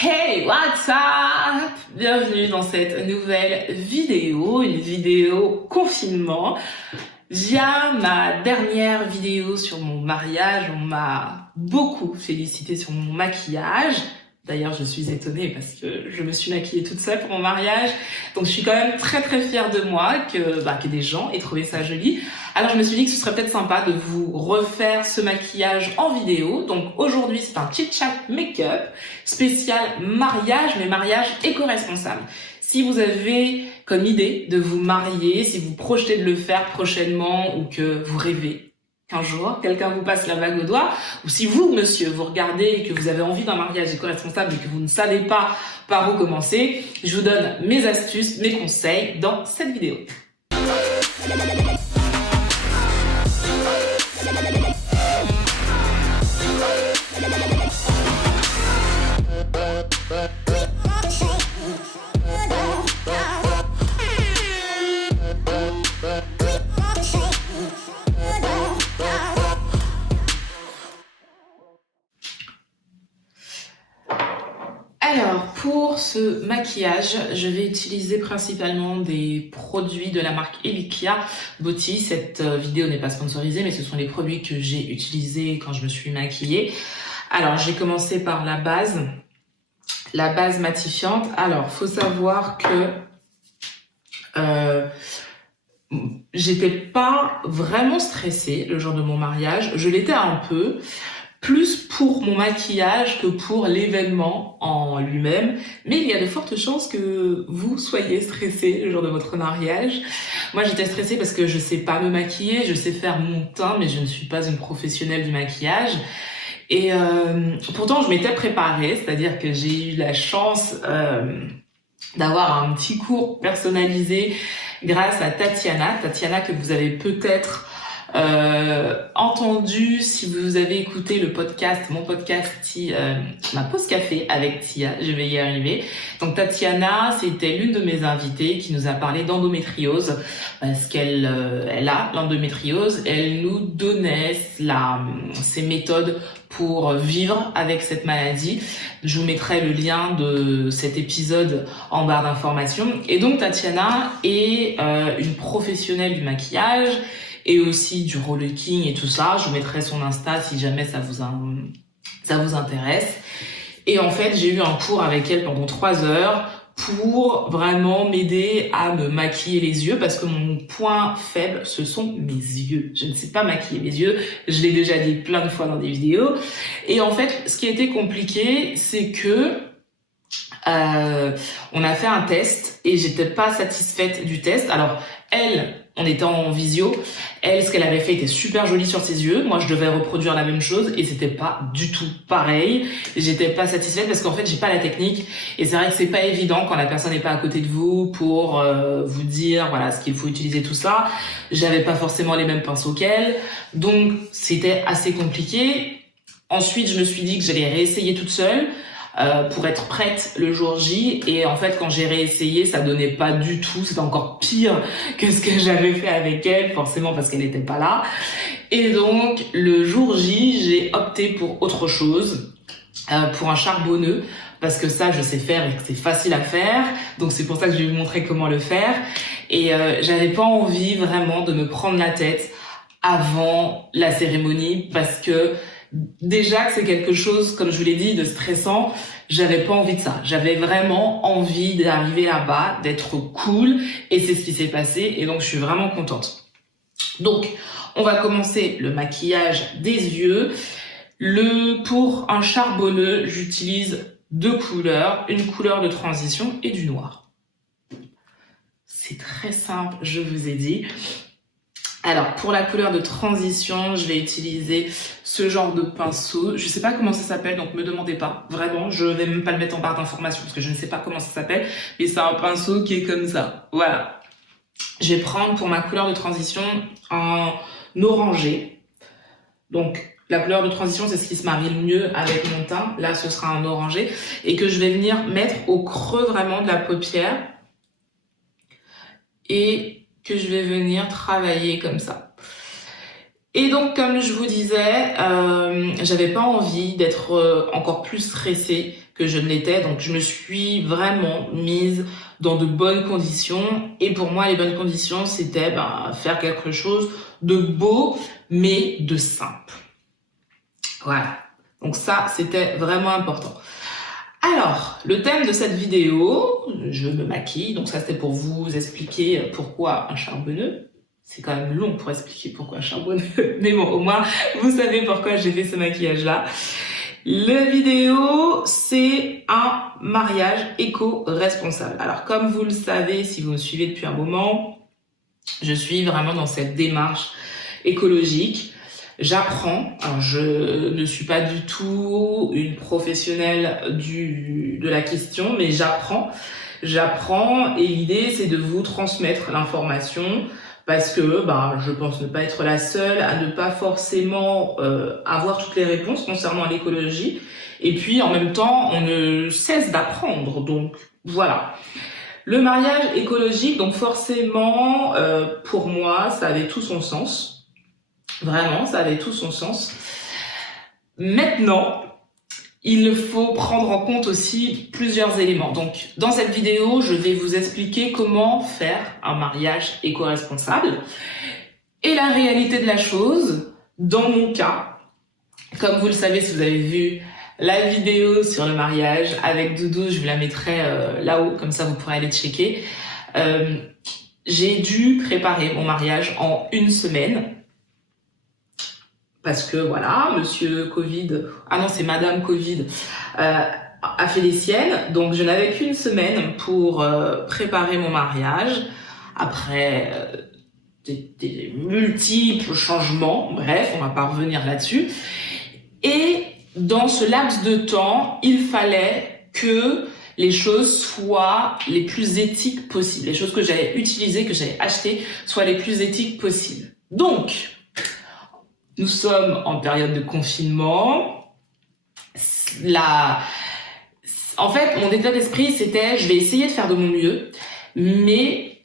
Hey, what's up? Bienvenue dans cette nouvelle vidéo, une vidéo confinement. Via ma dernière vidéo sur mon mariage, on m'a beaucoup félicité sur mon maquillage. D'ailleurs, je suis étonnée parce que je me suis maquillée toute seule pour mon mariage. Donc, je suis quand même très très fière de moi que des gens aient trouvé ça joli. Alors, je me suis dit que ce serait peut-être sympa de vous refaire ce maquillage en vidéo. Donc, aujourd'hui, c'est un chit-chat make-up spécial mariage, mais mariage éco-responsable. Si vous avez comme idée de vous marier, si vous projetez de le faire prochainement ou que vous rêvez qu'un jour, quelqu'un vous passe la bague au doigt, ou si vous, monsieur, vous regardez et que vous avez envie d'un mariage éco-responsable et que vous ne savez pas par où commencer, je vous donne mes astuces, mes conseils dans cette vidéo. Alors, pour ce maquillage, je vais utiliser principalement des produits de la marque Elikia Beauty. Cette vidéo n'est pas sponsorisée, mais ce sont les produits que j'ai utilisés quand je me suis maquillée. Alors, j'ai commencé par la base matifiante. Alors, faut savoir que j'étais pas vraiment stressée le jour de mon mariage. Je l'étais un peu, plus pour mon maquillage que pour l'événement en lui-même. Mais il y a de fortes chances que vous soyez stressé le jour de votre mariage. Moi, j'étais stressée parce que je sais pas me maquiller, je sais faire mon teint, mais je ne suis pas une professionnelle du maquillage. Et pourtant, je m'étais préparée, c'est-à-dire que j'ai eu la chance d'avoir un petit cours personnalisé grâce à Tatiana que vous avez peut-être entendu si vous avez écouté le podcast, mon podcast ma pause café avec Tia, je vais y arriver. Donc Tatiana, c'était l'une de mes invitées qui nous a parlé d'endométriose parce qu'elle a l'endométriose. Elle nous donnait ses méthodes pour vivre avec cette maladie. Je vous mettrai le lien de cet épisode en barre d'informations. Et donc Tatiana est une professionnelle du maquillage et aussi du relooking et tout ça. Je vous mettrai son Insta si jamais ça vous intéresse. Et en fait, j'ai eu un cours avec elle pendant 3 heures pour vraiment m'aider à me maquiller les yeux parce que mon point faible, ce sont mes yeux. Je ne sais pas maquiller mes yeux. Je l'ai déjà dit plein de fois dans des vidéos. Et en fait, ce qui a été compliqué, c'est que on a fait un test et j'étais pas satisfaite du test. Alors, on était en visio. Elle, ce qu'elle avait fait était super joli sur ses yeux. Moi, je devais reproduire la même chose et c'était pas du tout pareil. J'étais pas satisfaite parce qu'en fait, j'ai pas la technique. Et c'est vrai que c'est pas évident quand la personne n'est pas à côté de vous pour vous dire, voilà, ce qu'il faut utiliser, tout ça. J'avais pas forcément les mêmes pinceaux qu'elle. Donc, c'était assez compliqué. Ensuite, je me suis dit que j'allais réessayer toute seule. Pour être prête le jour J, et en fait quand j'ai réessayé ça donnait pas du tout, c'était encore pire que ce que j'avais fait avec elle, forcément parce qu'elle n'était pas là. Et donc le jour J j'ai opté pour autre chose, pour un charbonneux, parce que ça je sais faire et que c'est facile à faire, donc c'est pour ça que je vais vous montrer comment le faire. Et j'avais pas envie vraiment de me prendre la tête avant la cérémonie, parce que déjà que c'est quelque chose, comme je vous l'ai dit, de stressant, j'avais pas envie de ça. J'avais vraiment envie d'arriver là-bas, d'être cool, et c'est ce qui s'est passé, et donc je suis vraiment contente. Donc, on va commencer le maquillage des yeux. Pour un charbonneux, j'utilise 2 couleurs, une couleur de transition et du noir. C'est très simple, je vous ai dit. Alors, pour la couleur de transition, je vais utiliser ce genre de pinceau. Je sais pas comment ça s'appelle, donc me demandez pas. Vraiment, je vais même pas le mettre en barre d'informations parce que je ne sais pas comment ça s'appelle. Mais c'est un pinceau qui est comme ça. Voilà. Je vais prendre pour ma couleur de transition un orangé. Donc, la couleur de transition, c'est ce qui se marie le mieux avec mon teint. Là, ce sera un orangé. Et que je vais venir mettre au creux vraiment de la paupière. Et que je vais venir travailler comme ça. Et donc, comme je vous disais, j'avais pas envie d'être encore plus stressée que je ne l'étais. Donc je me suis vraiment mise dans de bonnes conditions. Et pour moi, les bonnes conditions, c'était faire quelque chose de beau, mais de simple. Voilà. Donc ça, c'était vraiment important. Alors, le thème de cette vidéo, je me maquille. Donc ça, c'était pour vous expliquer pourquoi un charbonneux. C'est quand même long pour expliquer pourquoi un charbonneux. Mais bon, au moins, vous savez pourquoi j'ai fait ce maquillage-là. La vidéo, c'est un mariage éco-responsable. Alors, comme vous le savez, si vous me suivez depuis un moment, je suis vraiment dans cette démarche écologique. J'apprends. Alors, je ne suis pas du tout une professionnelle de la question, mais j'apprends. J'apprends et l'idée, c'est de vous transmettre l'information parce que je pense ne pas être la seule à ne pas forcément avoir toutes les réponses concernant l'écologie. Et puis, en même temps, on ne cesse d'apprendre. Donc, voilà. Le mariage écologique, donc forcément, pour moi, ça avait tout son sens. Vraiment, ça avait tout son sens. Maintenant, il faut prendre en compte aussi plusieurs éléments. Donc, dans cette vidéo, je vais vous expliquer comment faire un mariage éco-responsable. Et la réalité de la chose, dans mon cas, comme vous le savez, si vous avez vu la vidéo sur le mariage avec Doudou, je vous la mettrai là-haut, comme ça vous pourrez aller checker. J'ai dû préparer mon mariage en 1 semaine. Parce que voilà, monsieur Covid, ah non c'est madame Covid, a fait les siennes. Donc je n'avais qu'1 semaine pour préparer mon mariage. Après des multiples changements, bref, on va pas revenir là-dessus. Et dans ce laps de temps, il fallait que les choses soient les plus éthiques possibles. Les choses que j'allais utiliser, que j'allais acheter, soient les plus éthiques possibles. Donc, nous sommes en période de confinement. En fait, mon état d'esprit, c'était je vais essayer de faire de mon mieux, mais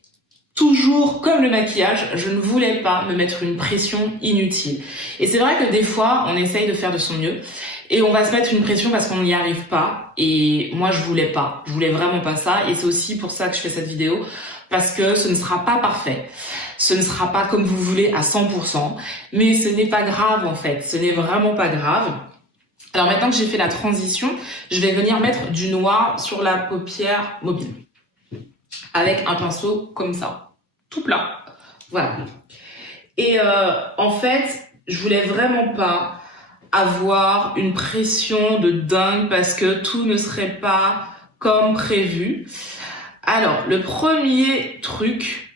toujours comme le maquillage, je ne voulais pas me mettre une pression inutile. Et c'est vrai que des fois, on essaye de faire de son mieux et on va se mettre une pression parce qu'on n'y arrive pas. Et moi, je voulais vraiment pas ça. Et c'est aussi pour ça que je fais cette vidéo, parce que ce ne sera pas parfait. Ce ne sera pas comme vous voulez à 100%, mais ce n'est pas grave en fait, ce n'est vraiment pas grave. Alors maintenant que j'ai fait la transition, je vais venir mettre du noir sur la paupière mobile. Avec un pinceau comme ça, tout plat. Voilà. Et en fait, je voulais vraiment pas avoir une pression de dingue parce que tout ne serait pas comme prévu. Alors, le premier truc,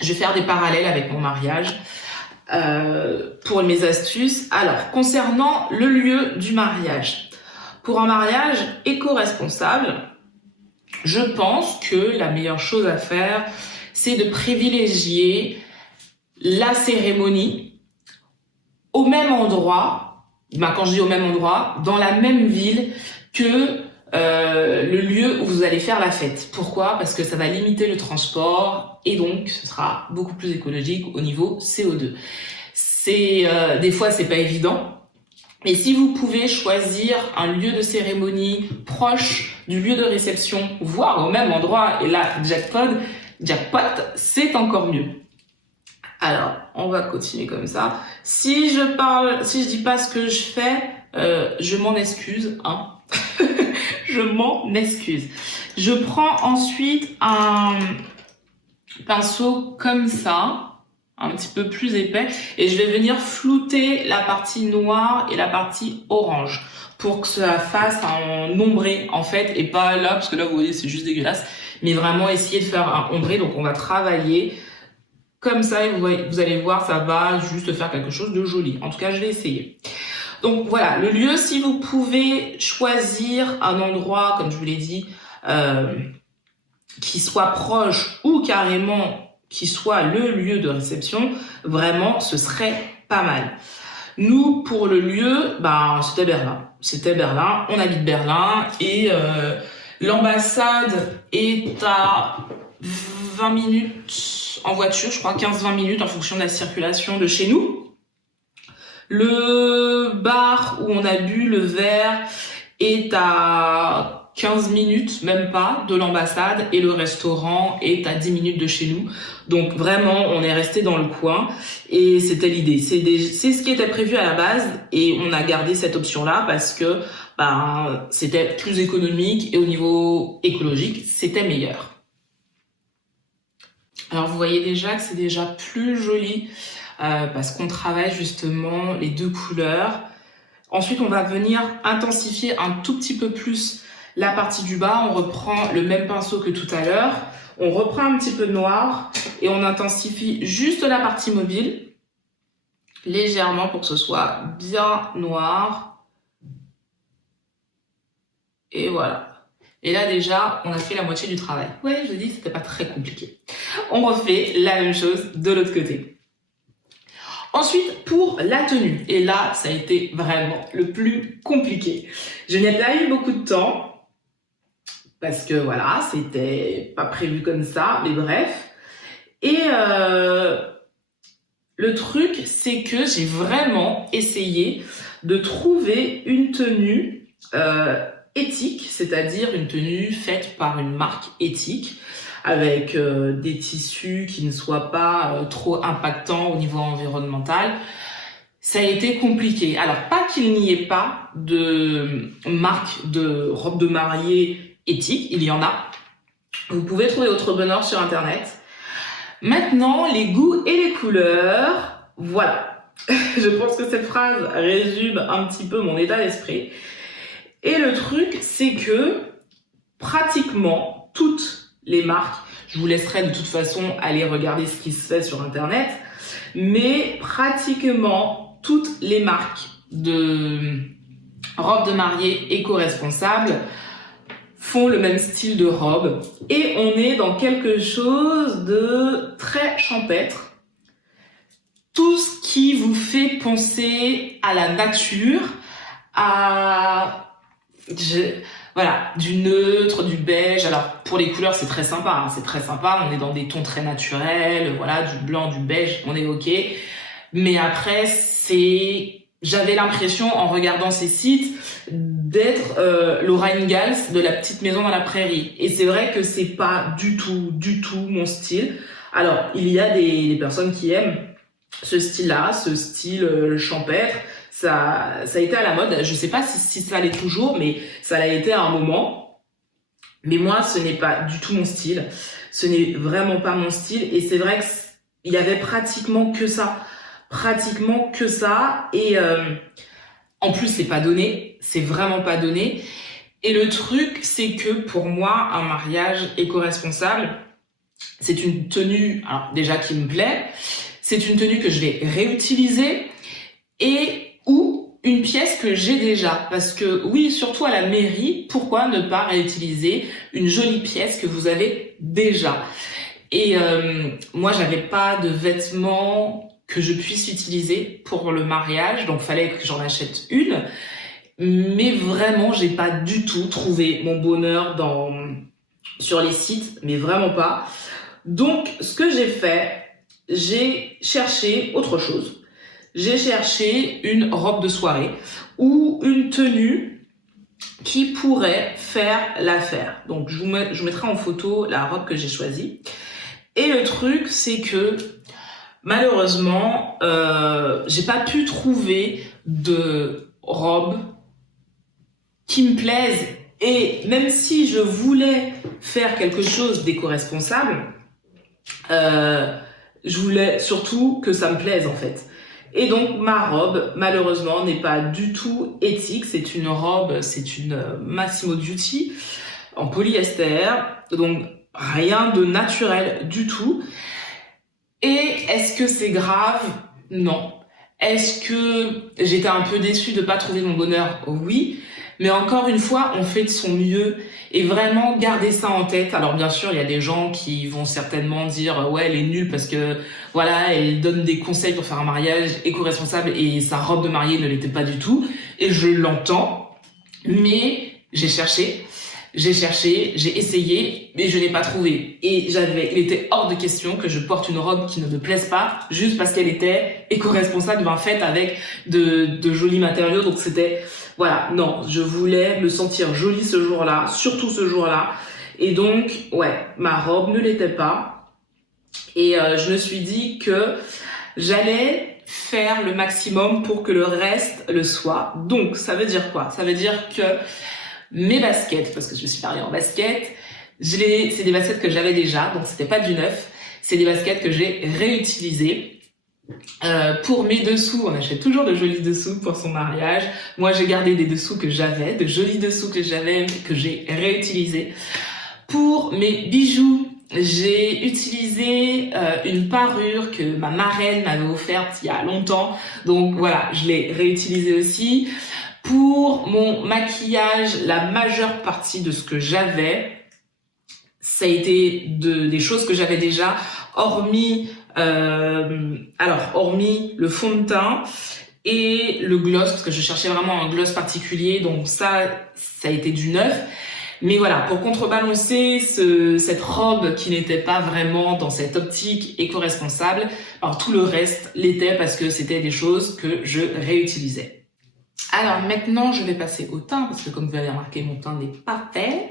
je vais faire des parallèles avec mon mariage pour mes astuces. Alors, concernant le lieu du mariage. Pour un mariage éco-responsable, je pense que la meilleure chose à faire, c'est de privilégier la cérémonie au même endroit, quand je dis au même endroit, dans la même ville que le lieu où vous allez faire la fête. Pourquoi? Parce que ça va limiter le transport et donc ce sera beaucoup plus écologique au niveau CO2. Des fois c'est pas évident, mais si vous pouvez choisir un lieu de cérémonie proche du lieu de réception, voire au même endroit, et là jackpot, c'est encore mieux. Alors, on va continuer comme ça. Si je dis pas ce que je fais, je m'en excuse, hein. Je m'en excuse. Je prends ensuite un pinceau comme ça, un petit peu plus épais, et je vais venir flouter la partie noire et la partie orange pour que ça fasse un ombré en fait, et pas là, parce que là vous voyez c'est juste dégueulasse, mais vraiment essayer de faire un ombré. Donc on va travailler comme ça et vous allez voir, ça va juste faire quelque chose de joli. En tout cas, je vais essayer. Donc voilà, le lieu, si vous pouvez choisir un endroit, comme je vous l'ai dit, qui soit proche ou carrément qui soit le lieu de réception, vraiment, ce serait pas mal. Nous, pour le lieu, c'était Berlin. C'était Berlin, on habite Berlin et l'ambassade est à 20 minutes en voiture, je crois 15-20 minutes en fonction de la circulation de chez nous. Le bar où on a bu le verre est à 15 minutes, même pas, de l'ambassade, et le restaurant est à 10 minutes de chez nous. Donc vraiment, on est resté dans le coin, et c'était l'idée. C'est ce qui était prévu à la base, et on a gardé cette option-là parce que c'était plus économique, et au niveau écologique, c'était meilleur. Alors vous voyez déjà que c'est déjà plus joli, parce qu'on travaille justement les deux couleurs. Ensuite, on va venir intensifier un tout petit peu plus la partie du bas. On reprend le même pinceau que tout à l'heure. On reprend un petit peu de noir et on intensifie juste la partie mobile légèrement pour que ce soit bien noir. Et voilà. Et là déjà, on a fait la moitié du travail. Ouais, je dis, c'était pas très compliqué. On refait la même chose de l'autre côté. Ensuite, pour la tenue, et là, ça a été vraiment le plus compliqué. Je n'ai pas eu beaucoup de temps, parce que voilà, c'était pas prévu comme ça, mais bref. Et le truc, c'est que j'ai vraiment essayé de trouver une tenue éthique, c'est-à-dire une tenue faite par une marque éthique, avec des tissus qui ne soient pas trop impactants au niveau environnemental. Ça a été compliqué. Alors, pas qu'il n'y ait pas de marque de robe de mariée éthique, il y en a. Vous pouvez trouver votre bonheur sur Internet. Maintenant, les goûts et les couleurs, voilà. Je pense que cette phrase résume un petit peu mon état d'esprit. Et le truc, c'est que pratiquement toutes les marques, je vous laisserai de toute façon aller regarder ce qui se fait sur Internet, mais pratiquement toutes les marques de robes de mariée éco-responsables font le même style de robe et on est dans quelque chose de très champêtre. Tout ce qui vous fait penser à la nature, voilà, du neutre, du beige. Alors, pour les couleurs, c'est très sympa, hein, c'est très sympa. On est dans des tons très naturels, voilà, du blanc, du beige, on est OK. Mais après, j'avais l'impression, en regardant ces sites, d'être Laura Ingalls de La Petite Maison dans la Prairie. Et c'est vrai que c'est pas du tout mon style. Alors, il y a des personnes qui aiment ce style-là, ce style champêtre. Ça a été à la mode. Je sais pas si ça l'est toujours, mais ça l'a été à un moment. Mais moi, ce n'est pas du tout mon style. Ce n'est vraiment pas mon style. Et c'est vrai qu'il y avait pratiquement que ça. Et en plus, c'est pas donné. C'est vraiment pas donné. Et le truc, c'est que pour moi, un mariage éco-responsable, c'est une tenue, alors déjà qui me plaît, c'est une tenue que je vais réutiliser ou une pièce que j'ai déjà. Parce que oui, surtout à la mairie, pourquoi ne pas réutiliser une jolie pièce que vous avez déjà? Et moi, j'avais pas de vêtements que je puisse utiliser pour le mariage, donc fallait que j'en achète une. Mais vraiment, j'ai pas du tout trouvé mon bonheur sur les sites, mais vraiment pas. Donc, ce que j'ai fait, j'ai cherché autre chose. J'ai cherché une robe de soirée ou une tenue qui pourrait faire l'affaire. Donc, je vous mettrai en photo la robe que j'ai choisie. Et le truc, c'est que malheureusement, j'ai pas pu trouver de robe qui me plaise. Et même si je voulais faire quelque chose d'éco-responsable, je voulais surtout que ça me plaise en fait. Et donc ma robe, malheureusement, n'est pas du tout éthique. C'est une robe, c'est une Massimo Dutti en polyester, donc rien de naturel du tout. Et est-ce que c'est grave? Non. Est-ce que j'étais un peu déçue de pas trouver mon bonheur? Oui. Mais encore une fois, on fait de son mieux et vraiment garder ça en tête. Alors bien sûr, il y a des gens qui vont certainement dire ouais, elle est nulle parce que voilà, elle donne des conseils pour faire un mariage éco-responsable et sa robe de mariée ne l'était pas du tout. Et je l'entends, mais j'ai cherché, j'ai essayé, mais je n'ai pas trouvé. Et il était hors de question que je porte une robe qui ne me plaise pas juste parce qu'elle était éco-responsable, faite avec de jolis matériaux. Donc c'était Voilà, non, je voulais me sentir jolie ce jour-là, surtout ce jour-là. Et donc, ouais, ma robe ne l'était pas. Et je me suis dit que j'allais faire le maximum pour que le reste le soit. Donc, ça veut dire quoi? Ça veut dire que mes baskets, parce que je suis mariée en basket, c'est des baskets que j'avais déjà, donc c'était pas du neuf. C'est des baskets que j'ai réutilisées. Pour mes dessous, on achète toujours de jolis dessous pour son mariage. Moi, j'ai gardé des dessous que j'avais, de jolis dessous que j'avais, que j'ai réutilisés. Pour mes bijoux, j'ai utilisé une parure que ma marraine m'avait offerte il y a longtemps. Donc voilà, je l'ai réutilisée aussi. Pour mon maquillage, la majeure partie de ce que j'avais, ça a été des choses que j'avais déjà, hormis le fond de teint et le gloss, parce que je cherchais vraiment un gloss particulier, donc ça a été du neuf. Mais voilà, pour contrebalancer cette robe qui n'était pas vraiment dans cette optique éco-responsable, alors tout le reste l'était parce que c'était des choses que je réutilisais. Alors maintenant, je vais passer au teint, parce que comme vous avez remarqué, mon teint n'est pas fait.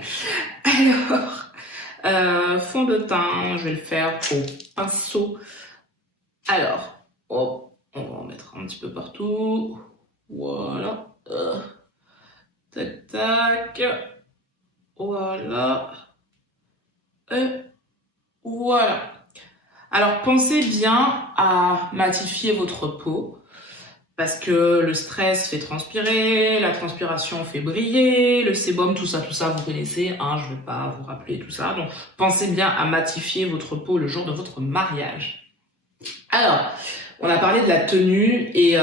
Alors, fond de teint, je vais le faire au pinceau. Alors, on va en mettre un petit peu partout. Voilà. Tac, tac. Voilà. Et voilà. Alors, pensez bien à matifier votre peau. Parce que le stress fait transpirer, la transpiration fait briller, le sébum, tout ça, vous connaissez, hein, je ne vais pas vous rappeler tout ça. Donc, pensez bien à matifier votre peau le jour de votre mariage. Alors, on a parlé de la tenue et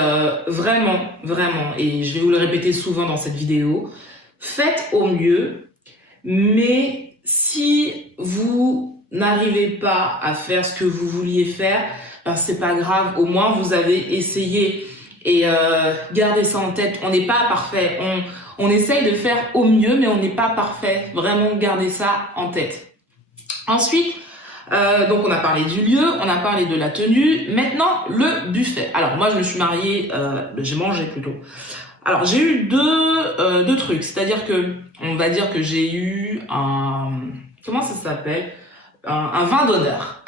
vraiment, et je vais vous le répéter souvent dans cette vidéo, faites au mieux, mais si vous n'arrivez pas à faire ce que vous vouliez faire, ben, c'est pas grave, au moins vous avez essayé. Et gardez ça en tête, on n'est pas parfait, on essaye de faire au mieux, mais on n'est pas parfait. Vraiment, gardez ça en tête. Ensuite, donc on a parlé du lieu, on a parlé de la tenue. Maintenant, le buffet. Alors moi, je me suis mariée, j'ai mangé plutôt. Alors j'ai eu deux trucs, c'est-à-dire que, on va dire que j'ai eu comment ça s'appelle, un vin d'honneur.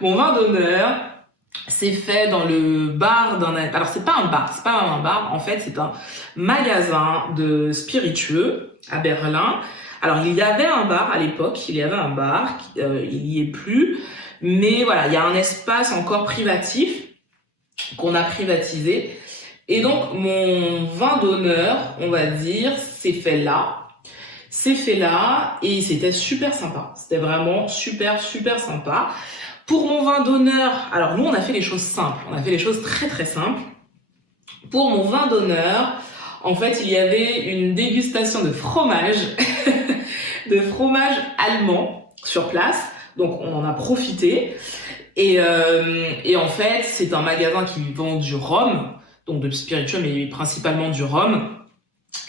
Mon vin d'honneur, c'est fait dans le bar alors c'est pas un bar, en fait c'est un magasin de spiritueux à Berlin. Alors il y avait un bar à l'époque, il y est plus, mais voilà, il y a un espace encore privatif qu'on a privatisé. Et donc mon vin d'honneur, on va dire, c'est fait là, et c'était super sympa. C'était vraiment super sympa. Pour mon vin d'honneur, alors nous on a fait les choses simples, on a fait les choses très simples. Pour mon vin d'honneur, en fait il y avait une dégustation de fromage, de fromage allemand sur place, donc on en a profité. Et en fait c'est un magasin qui vend du rhum, donc de spiritueux mais principalement du rhum.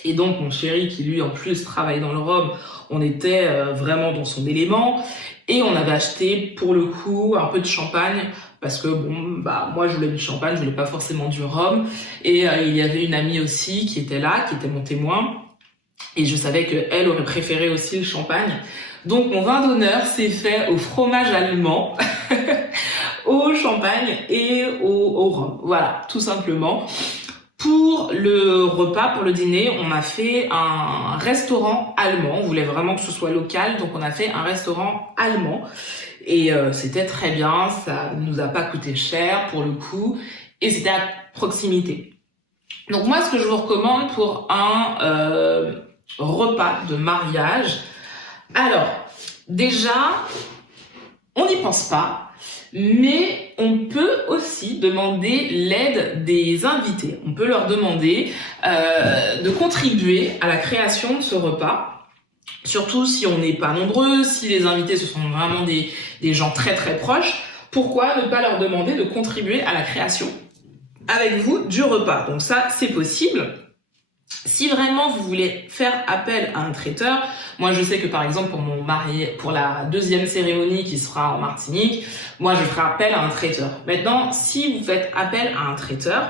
Et donc mon chéri qui lui en plus travaille dans le rhum, on était vraiment dans son élément. Et on avait acheté pour le coup un peu de champagne parce que bon bah moi je voulais du champagne, je voulais pas forcément du rhum. Et il y avait une amie aussi qui était là, qui était mon témoin. Et je savais qu'elle aurait préféré aussi le champagne. Donc mon vin d'honneur s'est fait au fromage allemand, au champagne et au rhum. Voilà, tout simplement. Pour le repas, pour le dîner, on a fait un restaurant allemand. On voulait vraiment que ce soit local, donc on a fait un restaurant allemand. Et c'était très bien, ça nous a pas coûté cher pour le coup, et c'était à proximité. Donc moi, ce que je vous recommande pour un repas de mariage, alors déjà, on n'y pense pas, mais on peut aussi demander l'aide des invités. On peut leur demander de contribuer à la création de ce repas, surtout si on n'est pas nombreux, si les invités ce sont vraiment des gens très proches. Pourquoi ne pas leur demander de contribuer à la création avec vous du repas? Donc ça, c'est possible. Si vraiment vous voulez faire appel à un traiteur, moi je sais que par exemple pour mon marié, pour la deuxième cérémonie qui sera en Martinique, moi je ferai appel à un traiteur. Maintenant, si vous faites appel à un traiteur,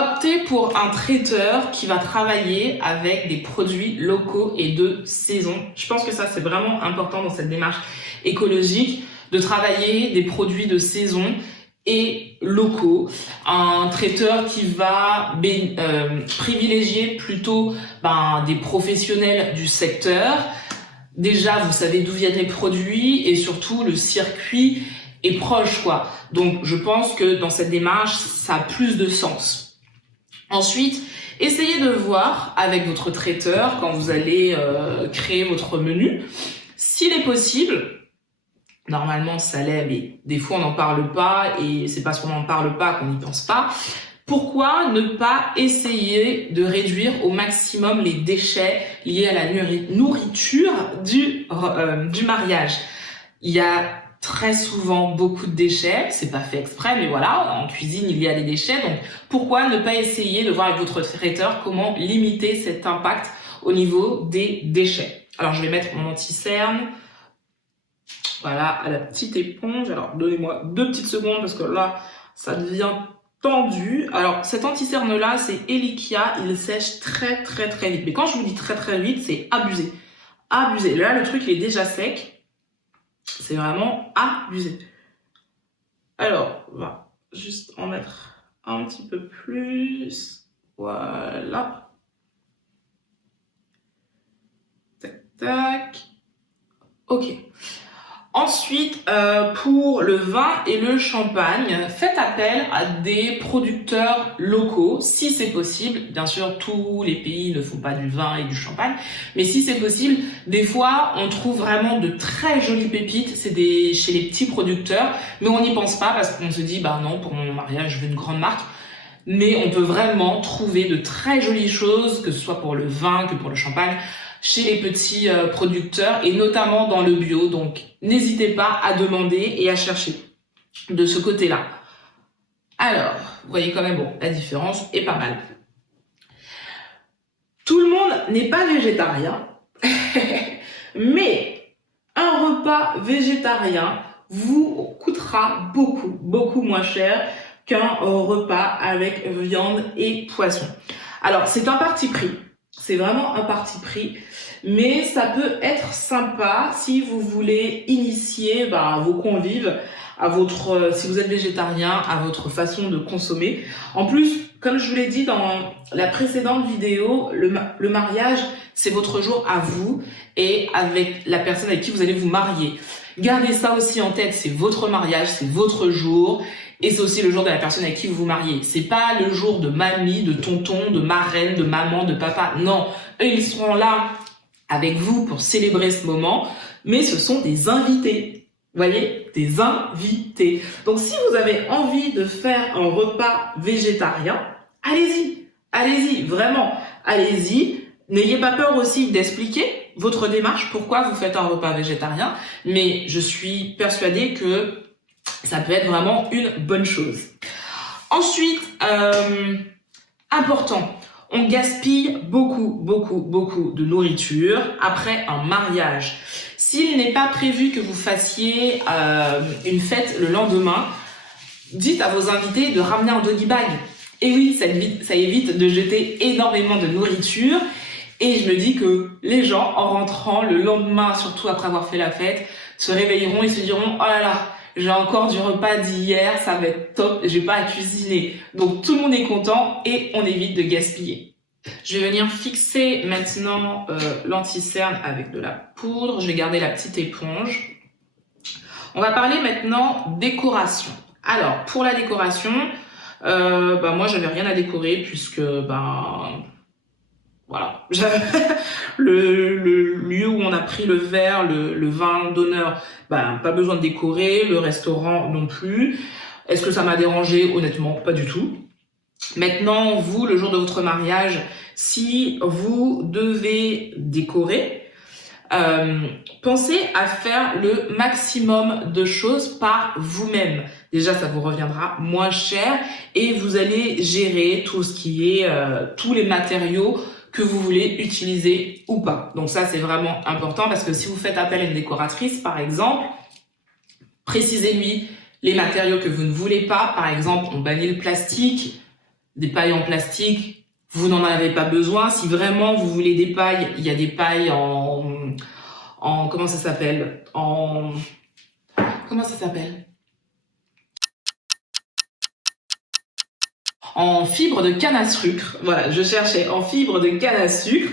Optez pour un traiteur qui va travailler avec des produits locaux et de saison. Je pense que ça, c'est vraiment important dans cette démarche écologique, de travailler des produits de saison et locaux. Un traiteur qui va privilégier plutôt des professionnels du secteur. Déjà, vous savez d'où viennent les produits et surtout le circuit est proche, quoi. Donc, je pense que dans cette démarche, ça a plus de sens. Ensuite, essayez de voir avec votre traiteur, quand vous allez créer votre menu, s'il est possible. Normalement, ça l'est, mais des fois, on n'en parle pas et c'est parce qu'on n'en parle pas qu'on n'y pense pas. Pourquoi ne pas essayer de réduire au maximum les déchets liés à la nourriture du mariage? Il y a très souvent beaucoup de déchets, c'est pas fait exprès, mais voilà, en cuisine, il y a des déchets. Donc, pourquoi ne pas essayer de voir avec votre traiteur comment limiter cet impact au niveau des déchets? Alors, je vais mettre mon anti-cerne. Voilà, à la petite éponge. Alors, donnez-moi 2 petites secondes parce que là, ça devient tendu. Alors, cet anti-cerne-là, c'est Elikia. Il sèche très, très, très vite. Mais quand je vous dis très, très vite, c'est abusé. Abusé. Là, le truc, il est déjà sec. C'est vraiment abusé. Alors, on va juste en mettre un petit peu plus. Voilà. Tac, tac. Ok. Ensuite, pour le vin et le champagne, faites appel à des producteurs locaux, si c'est possible. Bien sûr, tous les pays ne font pas du vin et du champagne, mais si c'est possible, des fois, on trouve vraiment de très jolies pépites. C'est chez les petits producteurs, mais on n'y pense pas parce qu'on se dit, non, pour mon mariage, je veux une grande marque. Mais on peut vraiment trouver de très jolies choses, que ce soit pour le vin, que pour le champagne, chez les petits producteurs et notamment dans le bio. Donc, n'hésitez pas à demander et à chercher de ce côté-là. Alors, vous voyez quand même, la différence est pas mal. Tout le monde n'est pas végétarien, mais un repas végétarien vous coûtera beaucoup, beaucoup moins cher qu'un repas avec viande et poisson. Alors, c'est un parti pris. C'est vraiment un parti pris, mais ça peut être sympa si vous voulez initier vos convives à si vous êtes végétarien, à votre façon de consommer. En plus, comme je vous l'ai dit dans la précédente vidéo, le mariage, c'est votre jour à vous et avec la personne avec qui vous allez vous marier. Gardez ça aussi en tête, c'est votre mariage, c'est votre jour. Et c'est aussi le jour de la personne avec qui vous vous mariez. C'est pas le jour de mamie, de tonton, de marraine, de maman, de papa. Non, eux, ils seront là avec vous pour célébrer ce moment. Mais ce sont des invités. Vous voyez, des invités. Donc, si vous avez envie de faire un repas végétarien, allez-y. Allez-y, vraiment. Allez-y. N'ayez pas peur aussi d'expliquer votre démarche, pourquoi vous faites un repas végétarien. Mais je suis persuadée que ça peut être vraiment une bonne chose. Ensuite, important, on gaspille beaucoup, beaucoup, beaucoup de nourriture après un mariage. S'il n'est pas prévu que vous fassiez une fête le lendemain, dites à vos invités de ramener un doggy bag. Et oui, ça évite de jeter énormément de nourriture. Et je me dis que les gens, en rentrant le lendemain, surtout après avoir fait la fête, se réveilleront et se diront « Oh là là, j'ai encore du repas d'hier, ça va être top, j'ai pas à cuisiner. » Donc tout le monde est content et on évite de gaspiller. Je vais venir fixer maintenant l'anti-cerne avec de la poudre. Je vais garder la petite éponge. On va parler maintenant décoration. Alors, pour la décoration, moi j'avais rien à décorer puisque voilà, le lieu où on a pris le verre, le vin d'honneur, pas besoin de décorer, le restaurant non plus. Est-ce que ça m'a dérangé? Honnêtement, pas du tout. Maintenant, vous, le jour de votre mariage, si vous devez décorer, pensez à faire le maximum de choses par vous-même. Déjà, ça vous reviendra moins cher et vous allez gérer tout ce qui est tous les matériaux que vous voulez utiliser ou pas. Donc ça, c'est vraiment important parce que si vous faites appel à une décoratrice, par exemple, précisez-lui les matériaux que vous ne voulez pas. Par exemple, on bannit le plastique, des pailles en plastique, vous n'en avez pas besoin. Si vraiment vous voulez des pailles, il y a des pailles en comment ça s'appelle? Comment ça s'appelle? En fibre de canne à sucre. Voilà, je cherchais en fibre de canne à sucre.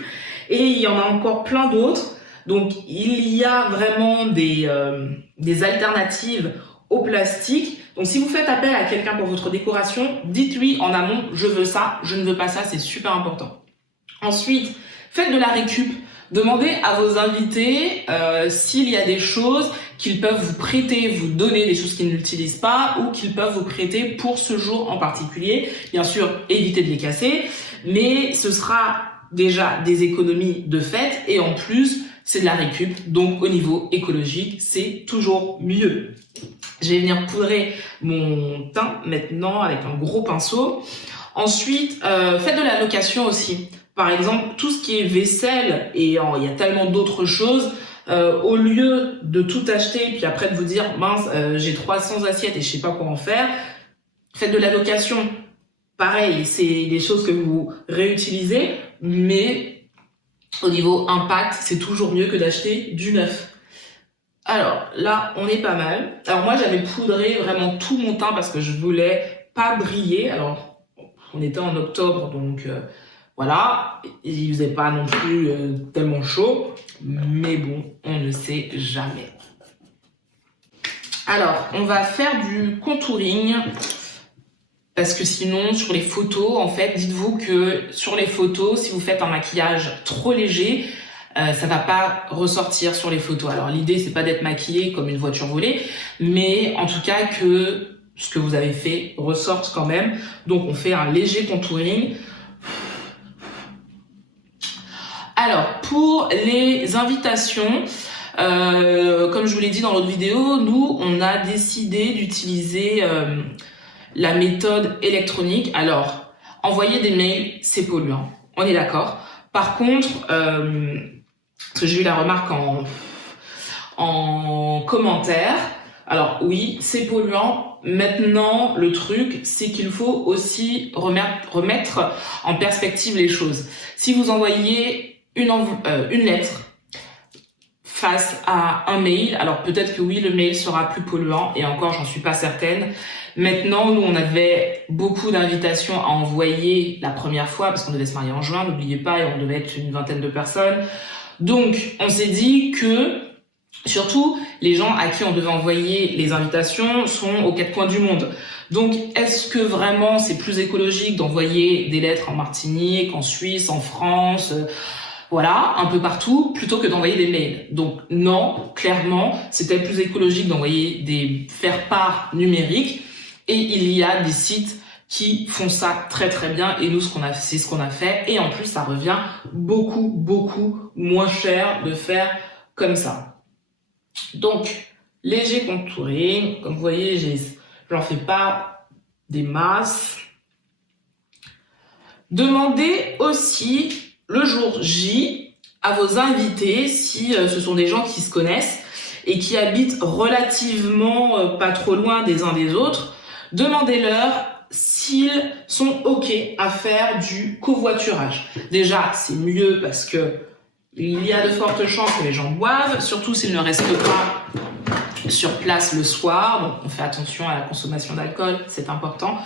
Et il y en a encore plein d'autres. Donc, il y a vraiment des alternatives au plastique. Donc, si vous faites appel à quelqu'un pour votre décoration, dites-lui en amont, je veux ça, je ne veux pas ça, c'est super important. Ensuite, faites de la récup. Demandez à vos invités s'il y a des choses qu'ils peuvent vous prêter, vous donner des choses qu'ils n'utilisent pas ou qu'ils peuvent vous prêter pour ce jour en particulier. Bien sûr, évitez de les casser, mais ce sera déjà des économies de fait et en plus, c'est de la récup. Donc, au niveau écologique, c'est toujours mieux. Je vais venir poudrer mon teint maintenant avec un gros pinceau. Ensuite, faites de la location aussi. Par exemple, tout ce qui est vaisselle, et il y a tellement d'autres choses, au lieu de tout acheter, puis après de vous dire, mince, j'ai 300 assiettes et je sais pas quoi en faire, faites de la location. Pareil, c'est des choses que vous réutilisez, mais au niveau impact, c'est toujours mieux que d'acheter du neuf. Alors là, on est pas mal. Alors moi, j'avais poudré vraiment tout mon teint parce que je voulais pas briller. Alors, on était en octobre, donc voilà, il faisait pas non plus tellement chaud, mais bon, on ne sait jamais. Alors, on va faire du contouring, parce que sinon, sur les photos, en fait, dites-vous que sur les photos, si vous faites un maquillage trop léger, ça va pas ressortir sur les photos. Alors, l'idée, c'est pas d'être maquillé comme une voiture volée, mais en tout cas que ce que vous avez fait ressorte quand même. Donc, on fait un léger contouring. Alors, pour les invitations, comme je vous l'ai dit dans l'autre vidéo, nous, on a décidé d'utiliser la méthode électronique. Alors, envoyer des mails, c'est polluant. On est d'accord. Par contre, parce que j'ai eu la remarque en commentaire, alors oui, c'est polluant. Maintenant, le truc, c'est qu'il faut aussi remettre en perspective les choses. Si vous envoyez une lettre face à un mail, alors peut-être que oui, le mail sera plus polluant, et encore, j'en suis pas certaine. Maintenant, nous, on avait beaucoup d'invitations à envoyer la première fois, parce qu'on devait se marier en juin, n'oubliez pas, et on devait être une vingtaine de personnes. Donc, on s'est dit que, surtout, les gens à qui on devait envoyer les invitations sont aux quatre coins du monde. Donc, est-ce que vraiment c'est plus écologique d'envoyer des lettres en Martinique, en Suisse, en France, voilà, un peu partout, plutôt que d'envoyer des mails? Donc non, clairement, c'était plus écologique d'envoyer des faire-part numériques, et il y a des sites qui font ça très très bien, et nous, c'est ce qu'on a fait, et en plus, ça revient beaucoup moins cher de faire comme ça. Donc, léger contouring, comme vous voyez, j'en fais pas des masses. Demandez aussi le jour J à vos invités, si ce sont des gens qui se connaissent et qui habitent relativement pas trop loin des uns des autres, demandez-leur s'ils sont OK à faire du covoiturage. Déjà, c'est mieux parce que il y a de fortes chances que les gens boivent, surtout s'ils ne restent pas sur place le soir. Donc on fait attention à la consommation d'alcool, c'est important.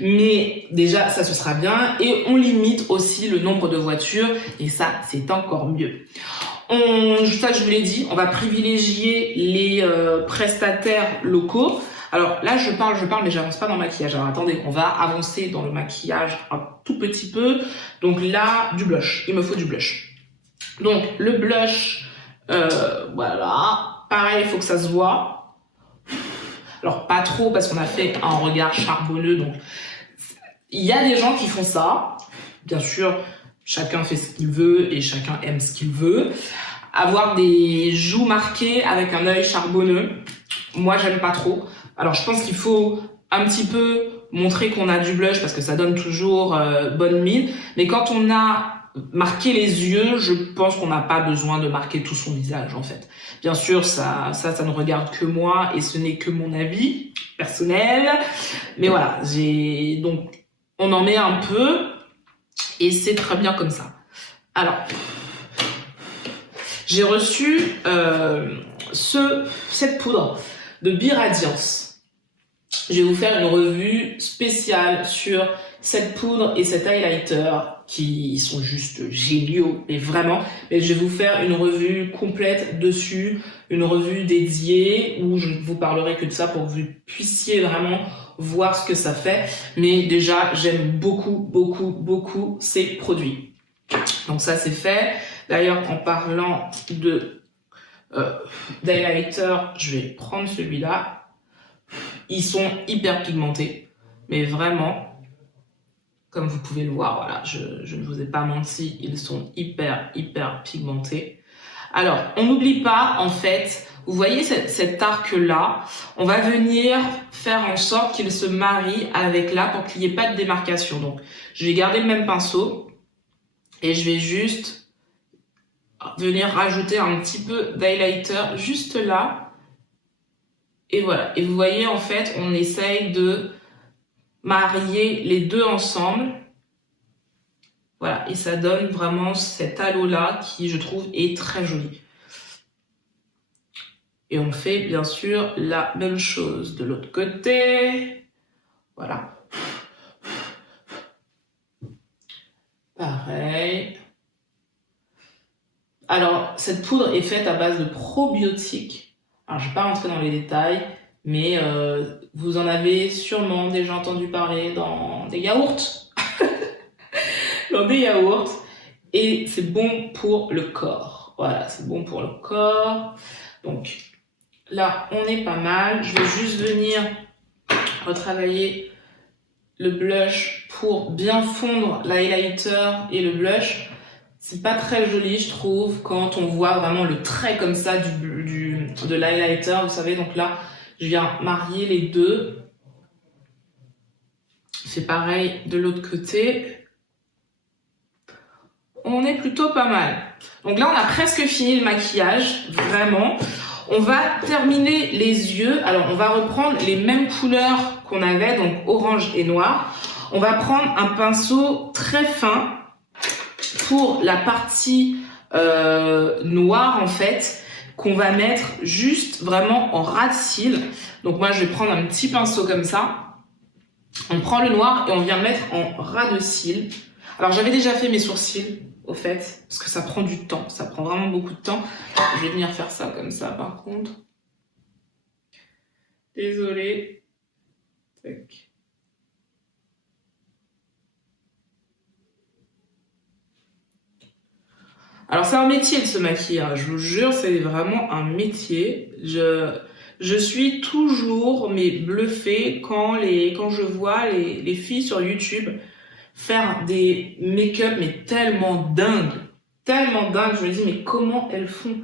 Mais déjà, ça, ce sera bien. Et on limite aussi le nombre de voitures, et ça, c'est encore mieux. Ça, je vous l'ai dit, on va privilégier les prestataires locaux. Alors là, je parle, mais j'avance pas dans le maquillage. Alors attendez, on va avancer dans le maquillage un tout petit peu. Donc là, du blush. Il me faut du blush. Donc le blush, voilà. Pareil, il faut que ça se voit. Alors pas trop, parce qu'on a fait un regard charbonneux. Donc il y a des gens qui font ça. Bien sûr, chacun fait ce qu'il veut et chacun aime ce qu'il veut. Avoir des joues marquées avec un œil charbonneux, moi j'aime pas trop. Alors je pense qu'il faut un petit peu montrer qu'on a du blush parce que ça donne toujours bonne mine. Mais quand on a marqué les yeux, je pense qu'on n'a pas besoin de marquer tout son visage en fait. Bien sûr, ça ne regarde que moi et ce n'est que mon avis personnel. Mais voilà, donc on en met un peu et c'est très bien comme ça. Alors, j'ai reçu cette poudre de Biradiance. Je vais vous faire une revue spéciale sur cette poudre et cet highlighter qui sont juste géniaux, mais vraiment. Et je vais vous faire une revue complète dessus, une revue dédiée où je ne vous parlerai que de ça pour que vous puissiez vraiment voir ce que ça fait. Mais déjà, j'aime beaucoup ces produits. Donc ça, c'est fait. D'ailleurs, en parlant de d'highlighter, je vais prendre celui-là. Ils sont hyper pigmentés, mais vraiment, comme vous pouvez le voir, voilà, je ne vous ai pas menti, ils sont hyper pigmentés. Alors, on n'oublie pas, en fait, vous voyez cet arc-là, on va venir faire en sorte qu'il se marie avec là pour qu'il n'y ait pas de démarcation. Donc, je vais garder le même pinceau et je vais juste venir rajouter un petit peu d'highlighter juste là. Et voilà. Et vous voyez, en fait, on essaye de marier les deux ensemble. Voilà. Et ça donne vraiment cet halo-là qui, je trouve, est très joli. Et on fait, bien sûr, la même chose de l'autre côté. Voilà. Pareil. Alors, cette poudre est faite à base de probiotiques. Alors, je ne vais pas rentrer dans les détails, mais vous en avez sûrement déjà entendu parler dans des yaourts. Dans des yaourts. Et c'est bon pour le corps. Voilà, c'est bon pour le corps. Donc, là, on est pas mal. Je vais juste venir retravailler le blush pour bien fondre l'highlighter et le blush. C'est pas très joli, je trouve, quand on voit vraiment le trait comme ça de l'highlighter, vous savez. Donc là, je viens marier les deux. C'est pareil de l'autre côté. On est plutôt pas mal. Donc là, on a presque fini le maquillage, vraiment. On va terminer les yeux. Alors, on va reprendre les mêmes couleurs qu'on avait, donc orange et noir. On va prendre un pinceau très fin pour la partie noire, en fait, qu'on va mettre juste vraiment en ras de cils. Donc moi, je vais prendre un petit pinceau comme ça. On prend le noir et on vient mettre en ras de cils. Alors, j'avais déjà fait mes sourcils, au fait, parce que ça prend du temps. Ça prend vraiment beaucoup de temps. Je vais venir faire ça comme ça, par contre. Désolée. Tac. Alors, c'est un métier de se maquiller, hein. Je vous jure, c'est vraiment un métier. Je suis toujours bluffée quand je vois les filles sur YouTube faire des make-up mais tellement dingues. Tellement dingues, je me dis, mais comment elles font?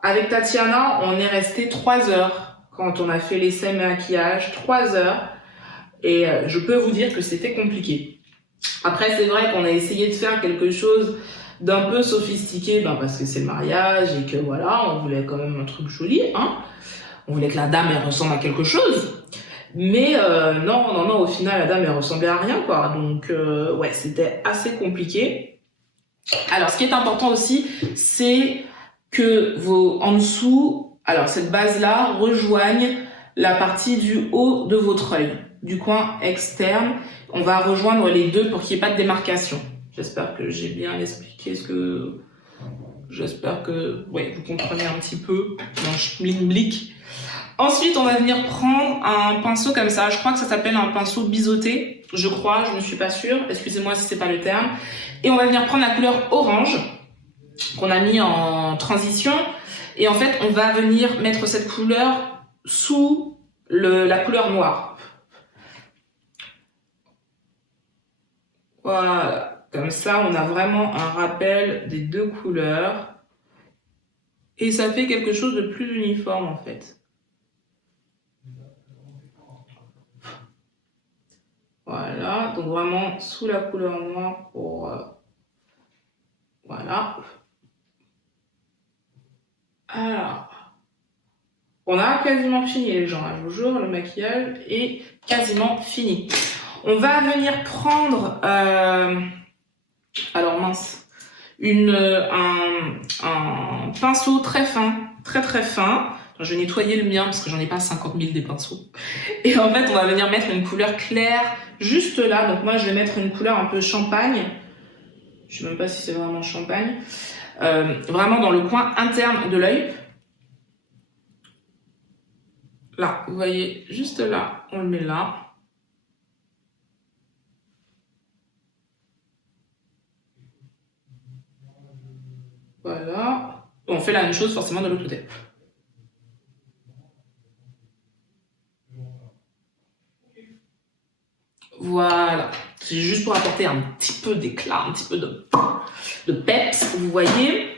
Avec Tatiana, on est resté 3 heures quand on a fait l'essai maquillage, 3 heures. Et je peux vous dire que c'était compliqué. Après, c'est vrai qu'on a essayé de faire quelque chose d'un peu sophistiqué, parce que c'est le mariage et que voilà, on voulait quand même un truc joli, hein. On voulait que la dame, elle ressemble à quelque chose. Mais non, au final, la dame, elle ressemblait à rien, quoi. Donc, ouais, c'était assez compliqué. Alors, ce qui est important aussi, c'est que en dessous, alors cette base-là rejoigne la partie du haut de votre œil, du coin externe. On va rejoindre les deux pour qu'il n'y ait pas de démarcation. J'espère que j'ai bien expliqué J'espère que ouais, vous comprenez un petit peu mon schmilblick. Ensuite, on va venir prendre un pinceau comme ça. Je crois que ça s'appelle un pinceau biseauté. Je crois, je ne suis pas sûre. Excusez-moi si c'est pas le terme. Et on va venir prendre la couleur orange qu'on a mis en transition. Et en fait, on va venir mettre cette couleur sous la couleur noire. Voilà. Comme ça, on a vraiment un rappel des deux couleurs. Et ça fait quelque chose de plus uniforme, en fait. Voilà. Donc vraiment sous la couleur noire pour... voilà. Alors, on a quasiment fini les gens, hein, je vous jure, le maquillage est quasiment fini. On va venir prendre, alors mince, un pinceau très fin, très fin. Je vais nettoyer le mien parce que j'en ai pas 50 000 des pinceaux. Et en fait, on va venir mettre une couleur claire juste là. Donc moi, je vais mettre une couleur un peu champagne. Je sais même pas si c'est vraiment champagne. Vraiment dans le coin interne de l'œil. Là, vous voyez, juste là, on le met là. Voilà. On fait la même chose forcément de l'autre côté. Voilà. C'est juste pour apporter un petit peu d'éclat, un petit peu de peps, vous voyez.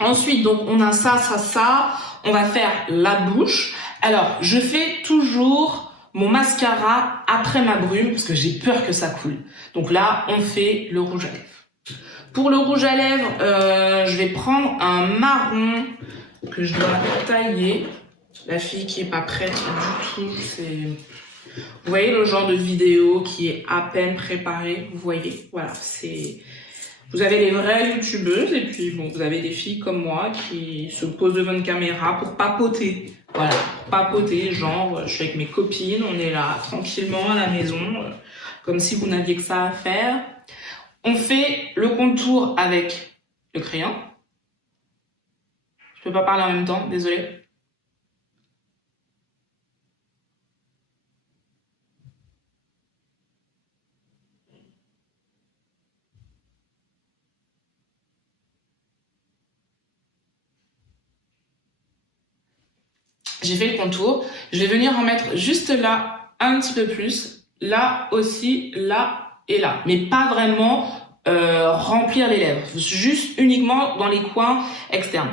Ensuite, donc, on a ça. On va faire la bouche. Alors, je fais toujours mon mascara après ma brume parce que j'ai peur que ça coule. Donc là, on fait le rouge à lèvres. Pour le rouge à lèvres, je vais prendre un marron que je dois tailler. La fille qui est pas prête du tout, c'est... Vous voyez le genre de vidéo qui est à peine préparée, vous voyez, voilà, c'est... Vous avez les vraies youtubeuses et puis bon, vous avez des filles comme moi qui se posent devant une caméra pour papoter. Voilà, pour papoter, genre, je suis avec mes copines, on est là tranquillement à la maison, comme si vous n'aviez que ça à faire. On fait le contour avec le crayon. Je peux pas parler en même temps, désolée. J'ai fait le contour. Je vais venir en mettre juste là, un petit peu plus. Là aussi, là et là. Mais pas vraiment remplir les lèvres. Juste uniquement dans les coins externes.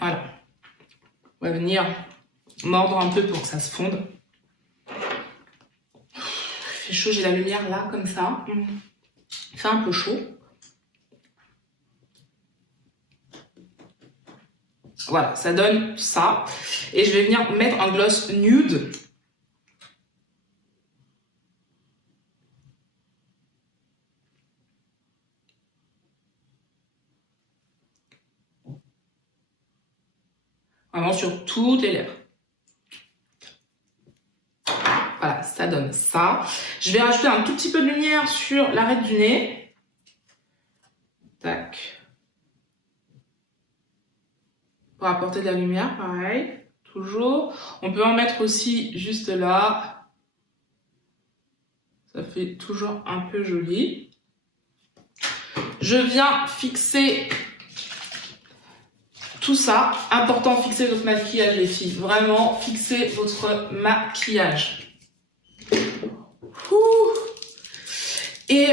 Voilà. On va venir mordre un peu pour que ça se fonde. Il fait chaud, j'ai la lumière là, comme ça. Il fait un peu chaud. Voilà, ça donne ça. Et je vais venir mettre un gloss nude. Vraiment sur toutes les lèvres. Voilà, ça donne ça. Je vais rajouter un tout petit peu de lumière sur l'arête du nez. Tac. Pour apporter de la lumière, pareil. Toujours. On peut en mettre aussi juste là. Ça fait toujours un peu joli. Je viens fixer tout ça. Important, fixer votre maquillage, les filles. Vraiment, fixer votre maquillage. Et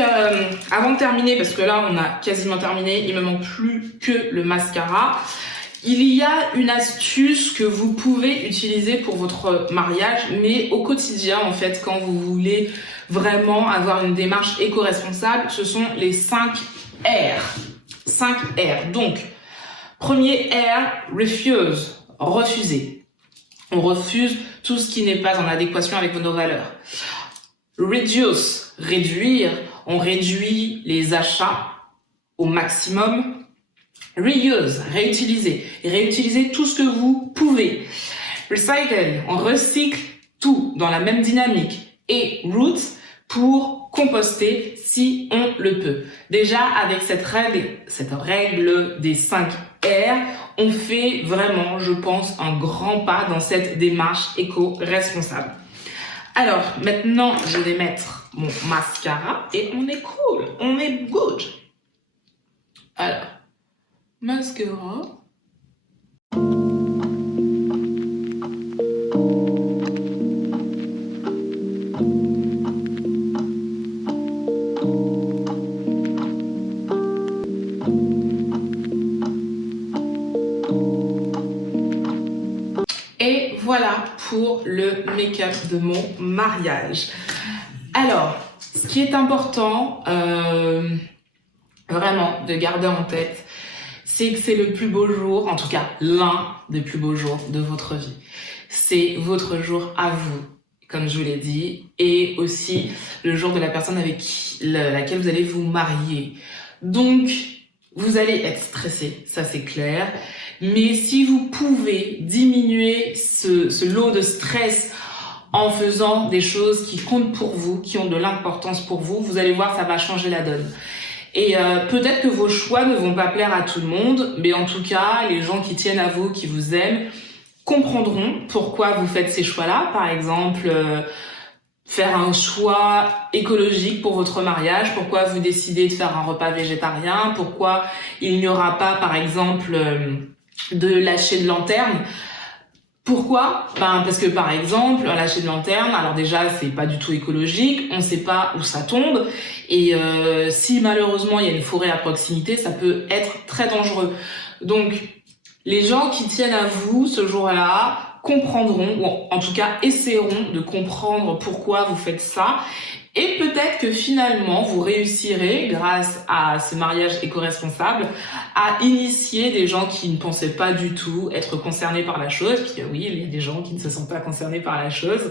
avant de terminer, parce que là on a quasiment terminé, il me manque plus que le mascara. Il y a une astuce que vous pouvez utiliser pour votre mariage, mais au quotidien en fait, quand vous voulez vraiment avoir une démarche éco-responsable, ce sont les 5 R. 5 R. Donc, premier R, refuse, refuser. On refuse tout ce qui n'est pas en adéquation avec nos valeurs. Reduce, réduire, on réduit les achats au maximum. Reuse, réutiliser, réutiliser tout ce que vous pouvez. Recycle, on recycle tout dans la même dynamique. Et root, pour composter si on le peut. Déjà, avec cette règle des 5 R, on fait vraiment, je pense, un grand pas dans cette démarche éco-responsable. Alors, maintenant, je vais mettre mon mascara et on est cool, on est good. Alors, mascara. Et voilà pour le make-up de mon mariage. Alors, ce qui est important, vraiment de garder en tête, c'est que c'est le plus beau jour, en tout cas l'un des plus beaux jours de votre vie. C'est votre jour à vous, comme je vous l'ai dit, et aussi le jour de la personne avec laquelle vous allez vous marier. Donc, vous allez être stressé, ça c'est clair, mais si vous pouvez diminuer ce lot de stress en faisant des choses qui comptent pour vous, qui ont de l'importance pour vous, vous allez voir, ça va changer la donne. Et peut-être que vos choix ne vont pas plaire à tout le monde, mais en tout cas, les gens qui tiennent à vous, qui vous aiment, comprendront pourquoi vous faites ces choix-là. Par exemple, faire un choix écologique pour votre mariage, pourquoi vous décidez de faire un repas végétarien, pourquoi il n'y aura pas, par exemple, de lâcher de lanterne. Pourquoi? Parce que par exemple, un lâcher de lanterne, alors déjà c'est pas du tout écologique, on sait pas où ça tombe, et si malheureusement il y a une forêt à proximité, ça peut être très dangereux. Donc les gens qui tiennent à vous ce jour-là comprendront, ou en tout cas essaieront de comprendre pourquoi vous faites ça, et peut-être que finalement vous réussirez, grâce à ce mariage éco-responsable, à initier des gens qui ne pensaient pas du tout être concernés par la chose, parce que oui, il y a des gens qui ne se sentent pas concernés par la chose.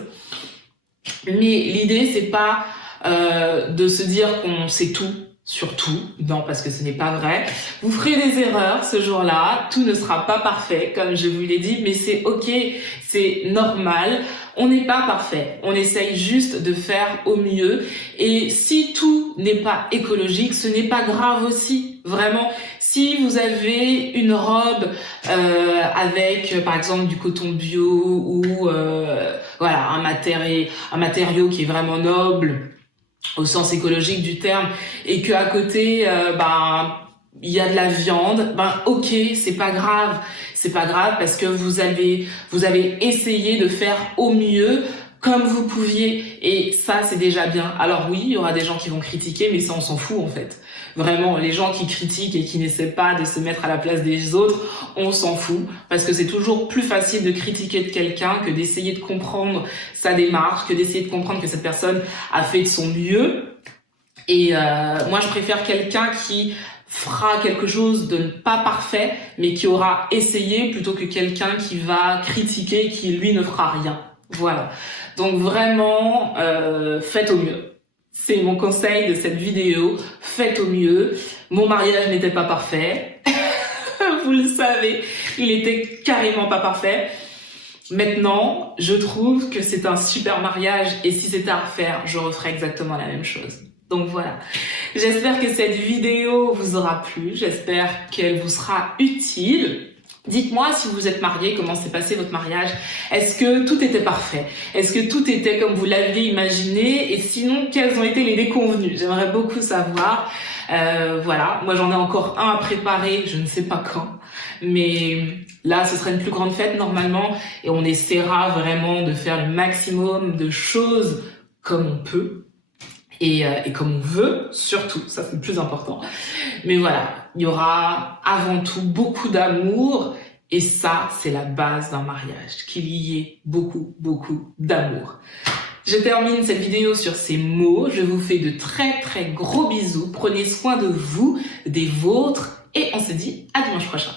Mais l'idée, c'est pas de se dire qu'on sait tout sur tout, non, parce que ce n'est pas vrai. Vous ferez des erreurs ce jour-là, tout ne sera pas parfait, comme je vous l'ai dit, mais c'est ok, c'est normal. On n'est pas parfait, on essaye juste de faire au mieux, et si tout n'est pas écologique, ce n'est pas grave aussi, vraiment. Si vous avez une robe avec par exemple du coton bio ou voilà, un matériau qui est vraiment noble au sens écologique du terme, et que à côté il y a de la viande, ok, c'est pas grave parce que vous avez essayé de faire au mieux comme vous pouviez, et ça c'est déjà bien. Alors oui, il y aura des gens qui vont critiquer, mais ça on s'en fout en fait. Vraiment, les gens qui critiquent et qui n'essaient pas de se mettre à la place des autres, on s'en fout, parce que c'est toujours plus facile de critiquer de quelqu'un que d'essayer de comprendre sa démarche, que d'essayer de comprendre que cette personne a fait de son mieux. Et moi je préfère quelqu'un qui fera quelque chose de pas parfait, mais qui aura essayé, plutôt que quelqu'un qui va critiquer et qui lui ne fera rien. Voilà. Donc vraiment, faites au mieux. C'est mon conseil de cette vidéo. Faites au mieux. Mon mariage n'était pas parfait. Vous le savez, il était carrément pas parfait. Maintenant, je trouve que c'est un super mariage, et si c'était à refaire, je referais exactement la même chose. Donc voilà, j'espère que cette vidéo vous aura plu, j'espère qu'elle vous sera utile. Dites-moi si vous êtes mariés, comment s'est passé votre mariage. Est-ce que tout était parfait? Est-ce que tout était comme vous l'aviez imaginé? Et sinon, quels ont été les déconvenus? J'aimerais beaucoup savoir. Voilà, moi j'en ai encore un à préparer, je ne sais pas quand. Mais là, ce serait une plus grande fête normalement, et on essaiera vraiment de faire le maximum de choses comme on peut. Et comme on veut, surtout, ça c'est le plus important. Mais voilà, il y aura avant tout beaucoup d'amour, et ça c'est la base d'un mariage, qu'il y ait beaucoup d'amour. Je termine cette vidéo sur ces mots, je vous fais de très gros bisous, prenez soin de vous, des vôtres, et on se dit à dimanche prochain.